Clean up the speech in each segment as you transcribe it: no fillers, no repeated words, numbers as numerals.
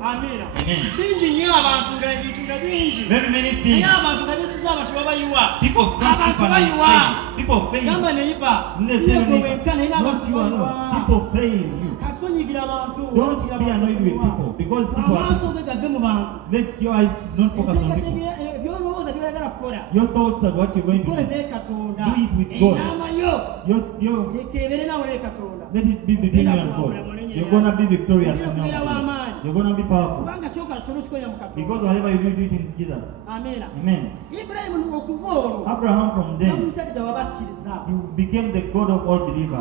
Amen. Bingi nnyo abantu nga ebintu nga bingi. Very many things. Naye abantu nga besiza abantu babayiwa. People fail. Gamba neiba. People fail you. Katonyigira abantu. Don't be annoyed with people because people are. Let your eyes not focus on people. Your thoughts are what you're going to do. Do it with God. Let it be between you and God. You're going to be victorious. You're going to be powerful. Because whatever you do, do it in Jesus. Amen. Amen. Abraham from then, he became the God of all believers.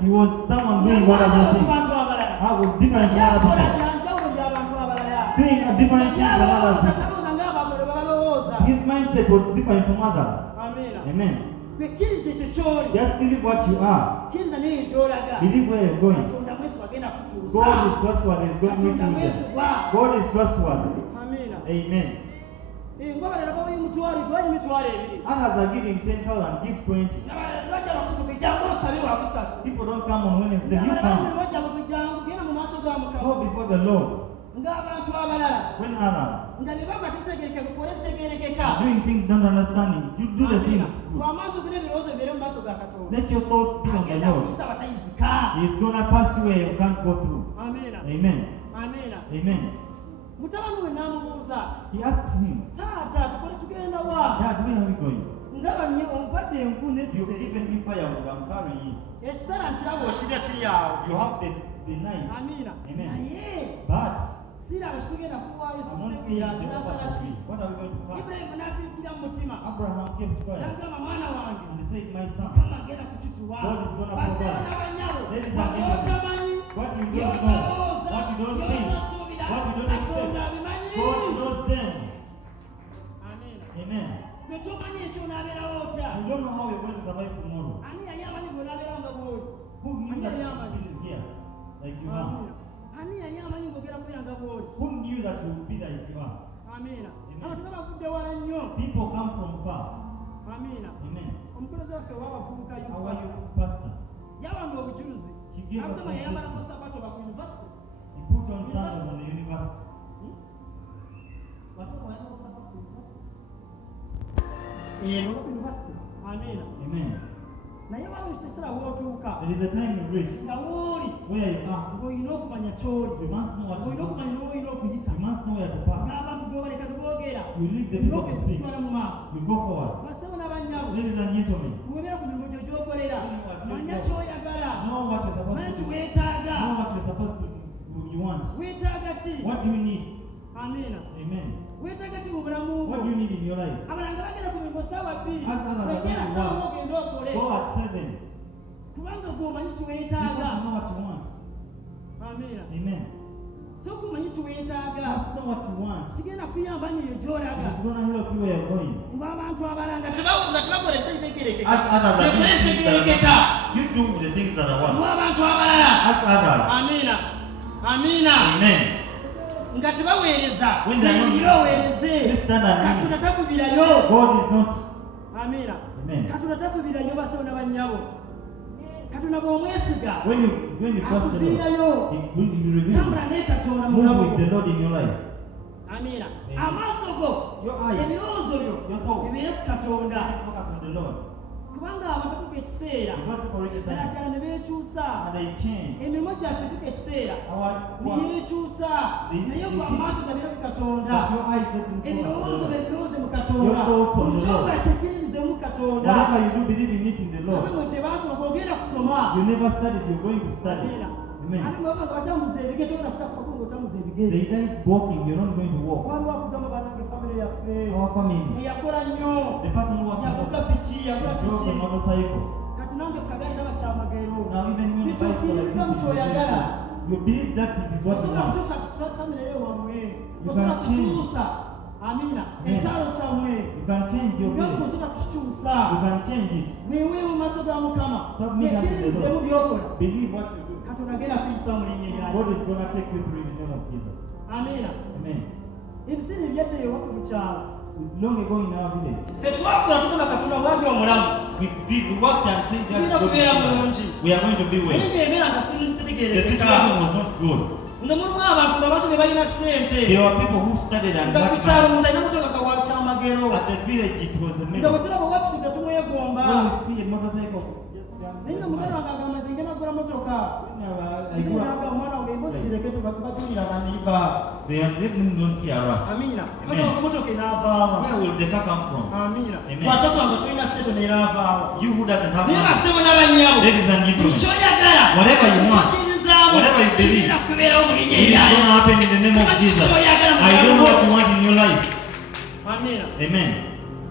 He was someone doing what other things. I was different from other people. Doing a different thing from other people. His mindset was different from others. Amen. Just believe what you are. Believe where you're going. God is trustworthy. He's going to meet you there. God is trustworthy. Amen. Others are giving 10,000, give 20. People don't come on Wednesday. You come. Go before the Lord. When others doing things don't understanding, you do the things. Let your thoughts be on the Lord. He's going to pass you where you can't go through. Amen. Amen. Amen. He asked him, Dad, where are we going? You've given me firewood, I'm carrying it. You have the knife. Amen. But I'm not feeling the what are we going to find? Abraham came to God and he said, my son, God is going to provide. Ladies and gentlemen, what you don't know, what you don't think, what you don't expect, God knows them. Amen. You don't know how you're going to survive tomorrow. Who knew that you would be here like you are? Who knew that you would be like you are? Amen. People come from far. Amen. Our pastor, he gave us he put on sandals on the university. Amen. There is a time you reach where you are. You must know what to do. You must know where to pass. You leave the people to speak. You go forward. Ladies and gentlemen, know what you're supposed to do. You want. What do you need? Amen. What do you need in your life? Ask others what you want. Go at 7. Because you know what you want. Amen. Just know what you want. It's going to help you where you're going. Ask others that you do the things that I want. Ask others. Amen. When they are God is not. Amen. When you trust the Lord, He will reveal. Move with the Lord in your life. Amen. Your eyes, your thoughts, focus on the Lord. Because for it is time, and they change. But your eyes let them your thoughts on the Lord. Whatever you do, believe in it in the Lord. You never studied, you're going to study. Amen. They died walking, you're not going to walk. Our family. The person who was drove the motorcycle. Now even when you buy for you believe that it is what you want. You can change. Amen. You can change your way. You can change it. Submit unto the Lord. Believe what you do. God is going to take you through in the name of Jesus. Amen. Amen. Long ago in our village, we worked and said we are going to be well. The situation was not good. Nga mulimu abantu nga basomye balina ssente. There were people who studied and Nga ku got kyalo money. omuntu alina motoka kawakyamagero. At the village it was a Nga middle. bwe tulaba wapituka tumwegomba. When we see a motorcycle, Naye nga muganda wange agamba nti ngenda kugula motoka. I grew up. Omwana wange embozi gireke tubatulira baniba. They don't hear us. Amiina. Amen. Motoka enaavaawa. Where will the car come from? Amiina. Amen. Bw'atasoma tulina ssente n'eraavaawa. You who doesn't have Naye money. basebo n'abannyabo. Ladies and Buli gentlemen, ky'oyagala. whatever you want, Ky'okkirizaamu. whatever you believe, Kigenda kubeerawo mu linnya it is erya going to Yesu. happen in the name of Jesus. I don't know what you want in your life. Amiina. Amen.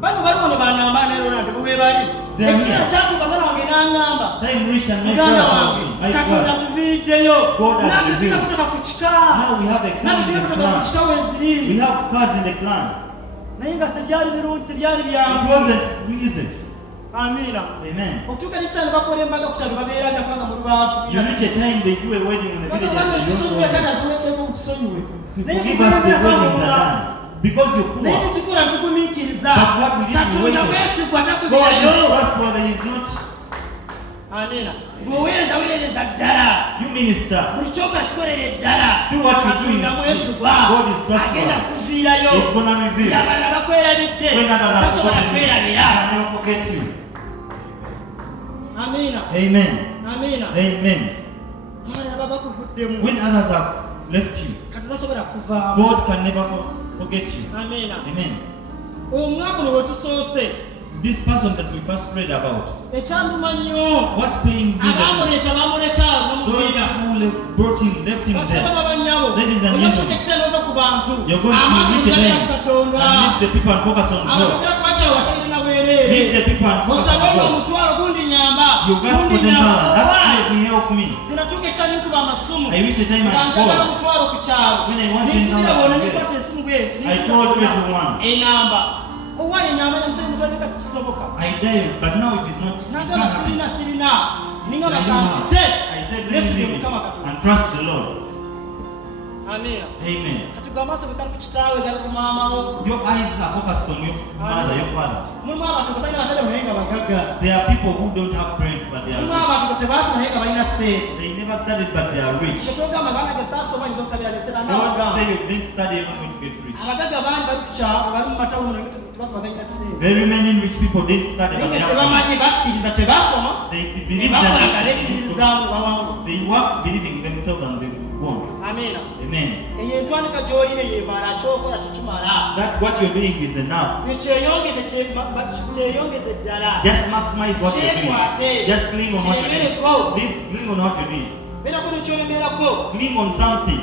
Bano bali wano bannamba ne Ronald bwe bali. They are Ekiseera here. kyatuuka mwana wange n'aŋŋamba. Time rich and make Muganda God wange, I Katonda God. tuviiddeyo. God has Naffe tulina revealed. kutoka ku kika. Now we have a Naffe clan in tulina the kutoka ku kika clan. weeziri. We have cars in the clan. Naye nga tebyali birungi tebyali It byangu. wasn't easy. Amiina. Amen. Okutuuka n'ekiseera ne bakola embaga ku kyalo babeera nga kubanga muli baavu. You reach a time they do a wedding in the village and they don't Tusonyiwe know. kana ziweddeko tusonyiwe. Forgive us the weddings are done. Because you're poor. Naye tukikola tugumiikiriza. But what we did in Katonda wedding, bwesigwa God takubirayo. is trustworthy, He is not. Amiina. Bw'oweereza weereza ddala. You minister. Buli kyokola kikolere ddala. Do what you're doing. Katonda mwesigwa. God is trustworthy. Agenda kuviirayo. He's going to reveal. Abalala bakwerabidde. When others have Tasobola forgotten, I kwerabira. never forget you. Amiina. Amen. Amiina. Amen. Abalala bakuvuddemu. When others have left you, Katonda tasobola kuvaamu. God can never forget you. Amiina. Amen. Omwaka guno we tusoose. This person that we first prayed about, Ekyanduma nnyo. what pain did Abaamuleeta baamuleka those n'omuviira. who brought him, left him Basaba there. n'abanyabo. Ladies and Ojja gentlemen, kutuuka ekiseera n'ova ku bantu. You're going to Amaaso reach a gabeera ku time Katonda. and leave the people and focus on God. Abatogera ku bakyawo bashaire na bwereere. Leave the people and focus Osaba on nga God. omutwalo gundi nyamba. You ask for Gundi them nyamba. now. That's why you help me. Zinatuuka ekiseera n'enkuba amasumu. I wish the time Nga I njagala called. omutwalo ku kyalo. When I wanted Ninkubira now, bona I nikwata esimu bw'eti. I told everyone. Enamba. Owaayo enyamba yamusabye mutwale kati kisoboka. I died, but now it is not. It Nagamba can't happen. sirina. Ningamba I don't know. kankite. I said, let Nesige me Mukama Katonda. and trust the Lord. Amiina. Amen. Kati gwe amaaso ge gali ku kitaawe gali ku maamawo. Your eyes are focused on your mother, your father. Mulimu abantu nga balina bazadde naye nga bagagga. There are people who don't have parents, but they are Mulimu rich. abantu nga tebaasoma naye nga balina ssente. They never studied, but they are rich. Tetwogamba abaana ge saasoma nyiza okutabira lesera Don't say n'abagamba. you didn't study, you're not going to get rich. Abagagga bangi bali ku kyalo bali mu matawuni naye tebasoma balina ssente. Very many rich people didn't study, Naye but nga they are tebamanyi bakkiriza tebaasoma. They Ne believe bakola nga that beekiririzaamu ne bawangula. they worked believing themselves and they won. Amiina. Amen. Eyo entwanika gy'olina yeemala kyokola kyekimala. That what you're doing is enough. Kyeyongeze ddala. Just maximize what you're Chekwate. doing. Just cling on what you're Kyemereko. doing. Cling on what you're doing. Beerako nekyolemerako. Cling on something.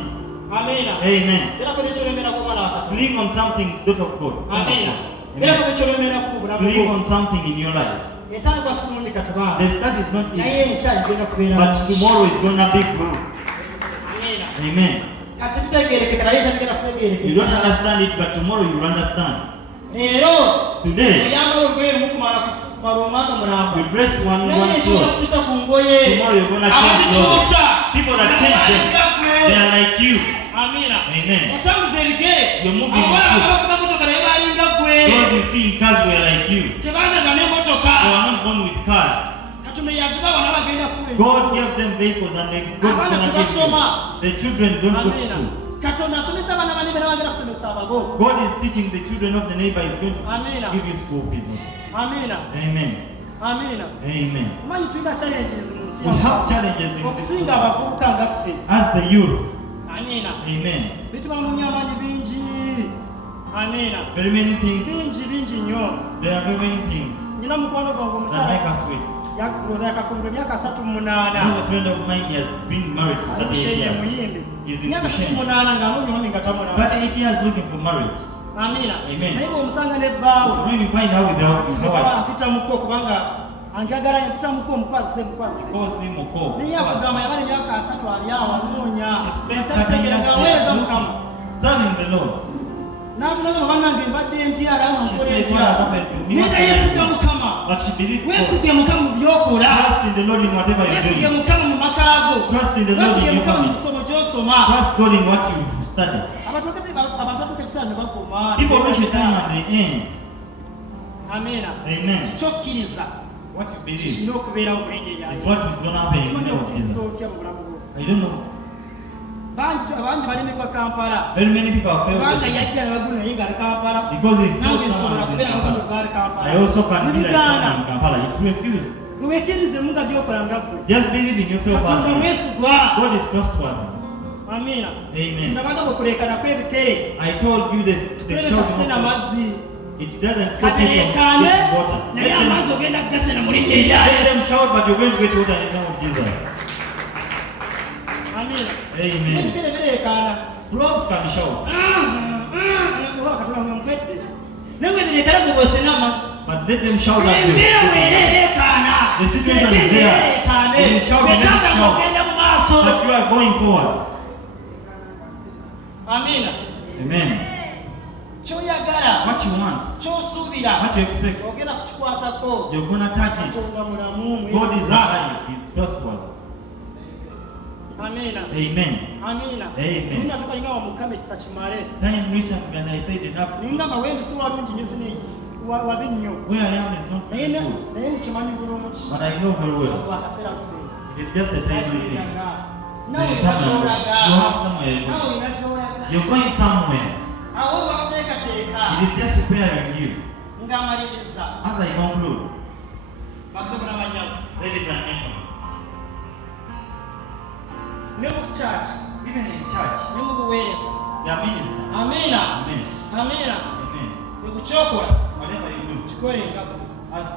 Amiina. Amen. Beerako nekyolemerako omwana wa Katonda. Cling on something, daughter of God. Amiina. Beerako Amen. nekyolemerako mu bulamu Cling bwo. on something in your life. Entandikwa simundi katubanga. The start is not Naye easy, enkya igenda kubeera but ngi. tomorrow is going to be good. Amiina. Amen. Kati bitegeerekeka naye kyagenda kutegeerekeka. You don't understand it, but tomorrow you will understand. Leero Today, oyambala olugoye lumu kumala omwaka mulamba. you dress one Naye ekyo clothes. okutuusa ku ngoye. Tomorrow you're going to change clothes. Abazikyusa. People that change them, they are like you. Amiina. Amen. Otambuza ebigere. You're moving Abawala with you. abavuga motoka naye balinga ggwe. Those you see in cars were like you. Tebazaga n'emmotoka. They were not born with cars. Katonda yazibawa n'abagenda kuwe. God gave them vehicles and they go Abaana to give tebasoma. you. The children don't go to Amiina. school. Katonda asomesa abaana bane bena bagenda kusomesa abago. God is teaching the children of the neighbor is going to Amiina. give you school fees also. Amiina. Amen. Amiina. Amen. Omanyi tulina challenges mu nsi We have yaffe. challenges in this Okusinga world. abavubuka nga ffe. As the youth. Amiina. Amen. Bitubamunya amaanyi bingi. Amiina. Very many things. Bingi nnyo. There are very many things Nyina mukwano gwange that make omukyala us wait. yakuloza yakafumbira emyaka 38. Another friend of mine, he has been married for 38 Alushenye years. muyimbi. He's in Emyaka Kushenye. 38 ng'amunyomi nga tamulaba. 38 years looking for marriage. Amiina. Amen. Naye bw'omusanga n'ebbaawe. When you find out with the Atize baba Lord, ampita muko kubanga anjagala mpita muko omukwazise. calls me Moko. Naye akugamba yabala emyaka 3 ali awo anoonya. She spent 30 Tategera years ng'aweereza Mukama. serving the Lord. N'atunagamba bannange mbadde ntya era nga nkola She said, etya. "What happened to me?" Naye yeesiga Mukama. But she believed God. Weesige Mukama mu by'okola. Trust in the Lord in whatever you're Weesige doing. Mukama mu maka go. Trust in the Lord Weesige in your Mukama mu family. musomo gy'osoma. Trust God in what you study. Abantu batuuka ekiseera ne bakoma. People reach a time at the end. Amiina. Amen. Kikyokkiriza. What you believe Kirina okubeerawo mu linnya erya is Yesu. what is going to happen in the Simanyi name of okukkiriza Jesus. otya mu bulamu bwo. I don't know. Abanji balimikwa Kampala. Very many people have failed Banga this yajja nabaguna yinga Kampala. because it's so Nange someone nsobola is in kubeera Kampala. Kampala. I also can be like someone in Kampala. You refuse. Wekkirize munga byokola nga ggwe. Just believe in yourself. Katonda mwesigwa. God is trustworthy. Amina. Amen. Sindabaga mukulekana kw'ebikere. I told you the Tutereza kusena mazzi. It doesn't stop you from Kaberekane. getting water. Naye amazzi ogenda kugasena mu linnya erya Let them shout, but you're going to get water in the name of Jesus. Amina. Amen. Ebikere bireekaana. Frogs can shout. Oba Katonda mwemukedde. Nawe bireekana gwe bw'osena amazzi. But let them shout at you. The situation is there. They shout and let them shout. But you are going forward. Amen. Amen. Kyoyagala. What you want. Kyosuubira. What you expect. Ogenda kukikwatako. You're going to touch it. Katonda mulamu. God is alive. He's trustworthy. Amen. Amen. Amen. Amen. Nina tukalinga wa mukame kisa kimale. Time reached and I said enough. Ninga mawendi si walungi nyo sine wabinnyo. Where I am is not good. Naye nikimanyi bulungi. But I know very well. Akaseera kusinga. It is just a time thing. Nawe You have somewhere. You're going somewhere. Awo bakuteekateeka. It is just preparing you. Ng'amaliriza. As I conclude, Basobola banyamu. ladies and gentlemen, Ne mu church. even in church, Ne mu buweereza. they are ministers. Amina. Amen. Amina. Amen. Bwe kukyokola. Whatever you do, Kikole nga ggwe.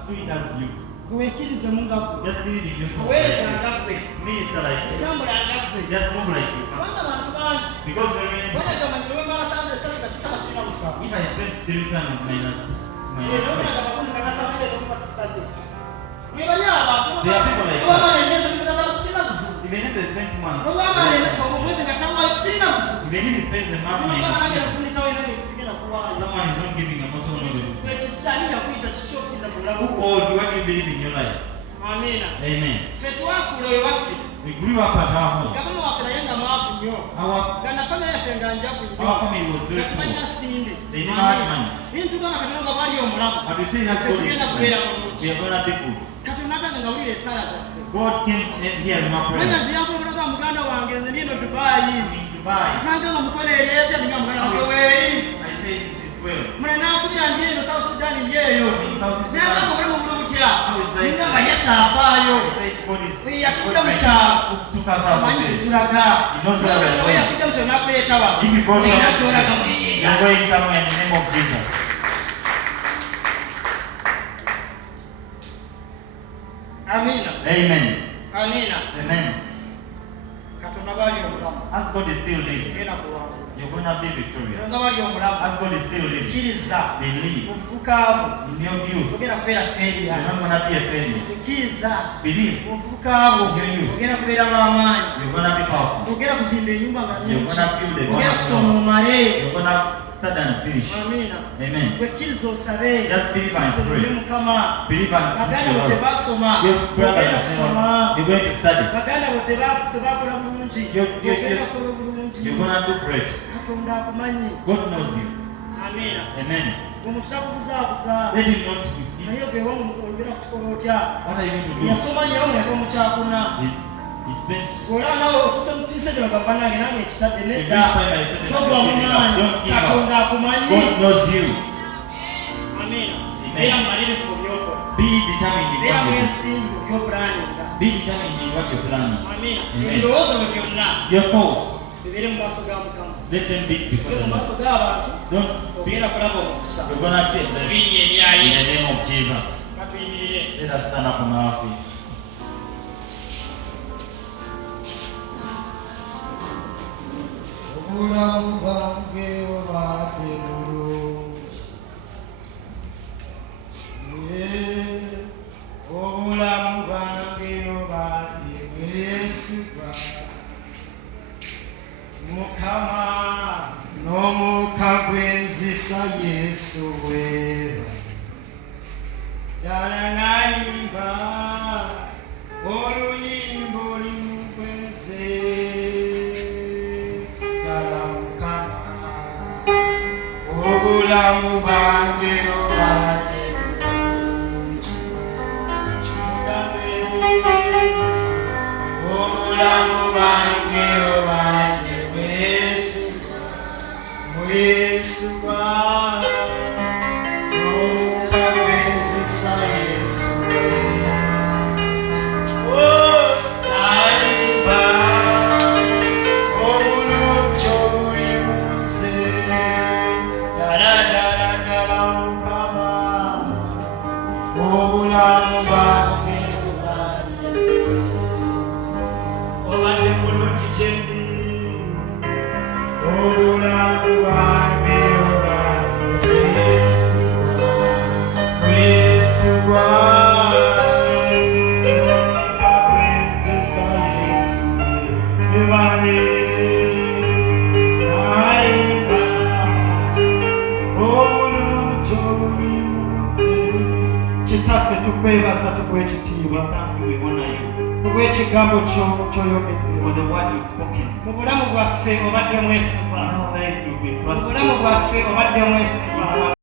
do it as you. Wekkirize mu nga ggwe. Just believe in yourself. Buweereza nga ggwe. Minister like you. Tambula nga ggwe. Just move like you. Kubanga abantu bangi. Because very many people, Bwana gamanyi lwe mala sande sande kasisa sirina musawo. if I spend 3 times minus Lwe mala gamanyi bakasabule mu kasisade. Mwe bali abantu. There are people like that. Bwana yenyewe mu kasabule sirina musawo. even if they spend months, Obwamale omwezi nga tawa sirina musawo. even if they spend the month Kuno minus bana kundi tawa ina kisigenda kuwaaza. someone is not giving a muscle no good. Kwe kikyali yakuyita kikyokiza mu bulamu Who bwo. called you? What do you believe in your life? Amina. Amen. Ffe twakula ewaffe. We grew up at our home. Gavana waffe naye nga mwavu nnyo. Nga na famire yaffe nga njavu nnyo. Our family was very Nga tebalina poor. ssimbi. They didn't have money. Naye ntugamba Katonda nga bwali omulamu. But we say that Ffe God is tugenda good. kubeera We bulungi. are going to be good. Katonda atanga nga wulira essaala zaffe. God came in here in my Manya prayer. nziyako okulaga muganda wange nze ndi eno Dubai. In Dubai. N'agamba mukola eryetya ninga muganda wange weeri. I say it is well. Muna n'akubira ndi eno South Sudan ndi eyo. In South Sudan. N'agamba obulamu buli butya. How is life? Ninga Yesu afaayo. I say God is Bwe yatujja God mu made kyalo. took us out of Amanyi there. tetulaga. He knows where we are Nawe going. yakujja mu kyalo n'akuleeta wano. If you go to Era gy'olaga mu you linnya. are going somewhere in the name of Jesus. Amina. Amen. Amina. Amen. Katonda bali omulamu. As God is still living, Genda kuwangula. you're going to be victorious. Nga bali omulamu. As God is still living, Kkiriza. believe. Mufuukaamu. In your youth, Togenda kubeera failure. you're not going to be a failure. Kkiriza. Believe. Mufuukaamu. Ogenda kubeera w'amaanyi. You're going to be powerful. Ogenda kuzimba ennyumba nga You're nnyingi. going to build a Ogenda kusoma wonderful omale. You're going to start and finish. Amina. Amen. Gwe kkiriza osabe. Just believe and pray. Kkiriza Mukama. Believe and Baganda seek bo the Lord. tebaasoma. Your brother Ogenda and kusoma. sister, you're going to study. Baganda bo tebaakola bulungi. Ogenda kukola bulungi. You're going to do great. Katonda akumanyi. God knows you. Amina. Amen. Omuntu takubuzaabuza. Let him not be. Naye gwe wangu ogenda kukikola otya? What are you going to do? Yasoma nnyo mu yaka mu kyakuna. He spent. Olaba nawe otuuse mu piisa gye bagamba nange nange ekitadde The nedda. first time I said, Togwa mu maanyi. don't give up. Katonda akumanyi. God knows you. Amina. Beera mumalirivu mu byokola. Be determined in Beera what you do. mwesimbu mu byopulaninga. Be determined in what you're planning. Amina. Amen. Ebirowoozo byo byonna Your thoughts, bibeere mu maaso ga Mukama. let them be before Bibe the mu Lord. maaso g'abantu. Don't be. Ogenda kulaba omukisa. You're going to say that Erinnya erya in the Yesu. name of Jesus. Katuyimirire. Let us stand up on our feet. Obulamu bwange obadde bulungi. Obulamu bwange obadde bwesigwa. Mukama n'omuka gw'enzisa Yesu weera. Ddala nayimba oluyimba olukweze. Ddala Mukama obulamu bwange obadde bulungi. Mugambe obulamu bwange obadde twekwaasa tukuwa ekitiibwa kubw'ekigambo ky'oyogedde mu bulamu bwaffe obadde mwesigwa mu bulamu bwaffe obadde mwesigwa